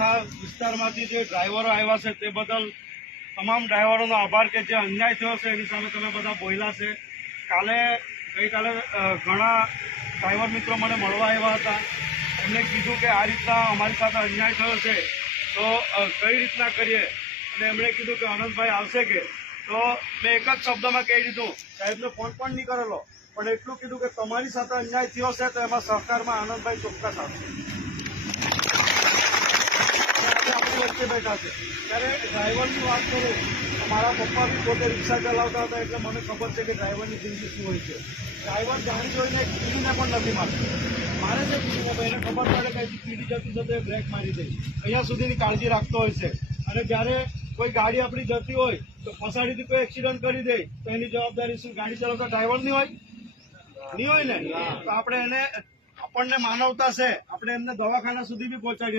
આખા વિસ્તારમાંથી જે ડ્રાઈવરો આવ્યા છે તે બદલ તમામ ડ્રાઈવરોનો આભાર કે જે અન્યાય થયો છે એની સામે તમે બધા બોલ્યા છે. કાલે ગઈકાલે ઘણા ડ્રાઈવર મિત્રો મને મળવા આવ્યા હતા. એમણે કીધું કે આ રીતના અમારી સાથે અન્યાય થયો છે. તો કઈ રીતના કરીએ? અને એમણે કીધું કે આનંદભાઈ આવશે કે? તો મેં એક જ શબ્દમાં કહી દીધું, સાહેબને ફોન પણ નહીં કરેલો, પણ એટલું કીધું કે તમારી સાથે અન્યાય થયો છે તો એમાં સહકારમાં આનંદભાઈ ચોક્કસ આવશે. વચ્ચે બેઠા છે? ત્યારે ડ્રાઈવરની વાત કરું તો મારા પપ્પા બી પોતે રિક્ષા ચલાવતા હતા એટલે મને ખબર છે કે ડ્રાઈવરની જિંદગી શું હોય છે. ડ્રાઈવર જાણી જોઈને કીડીને પણ નથી મારતો. મારે છે કીડીને એને ખબર પડે કે અહીંથી કીડી જતી જતી એ બ્રેક મારી દે. અહીંયા સુધીની કાળજી રાખતો હોય છે. અને જ્યારે કોઈ ગાડી આપણી જતી હોય, તો પછાડીથી કોઈ એક્સિડન્ટ કરી દે, તો એની જવાબદારી શું? ગાડી ચલાવતા ડ્રાઈવરની હોય? નહીં હોય ને? તો આપણે એને આપણને માનવતા છે. આપણે એમને દવાખાના સુધી બી પહોંચાડીએ.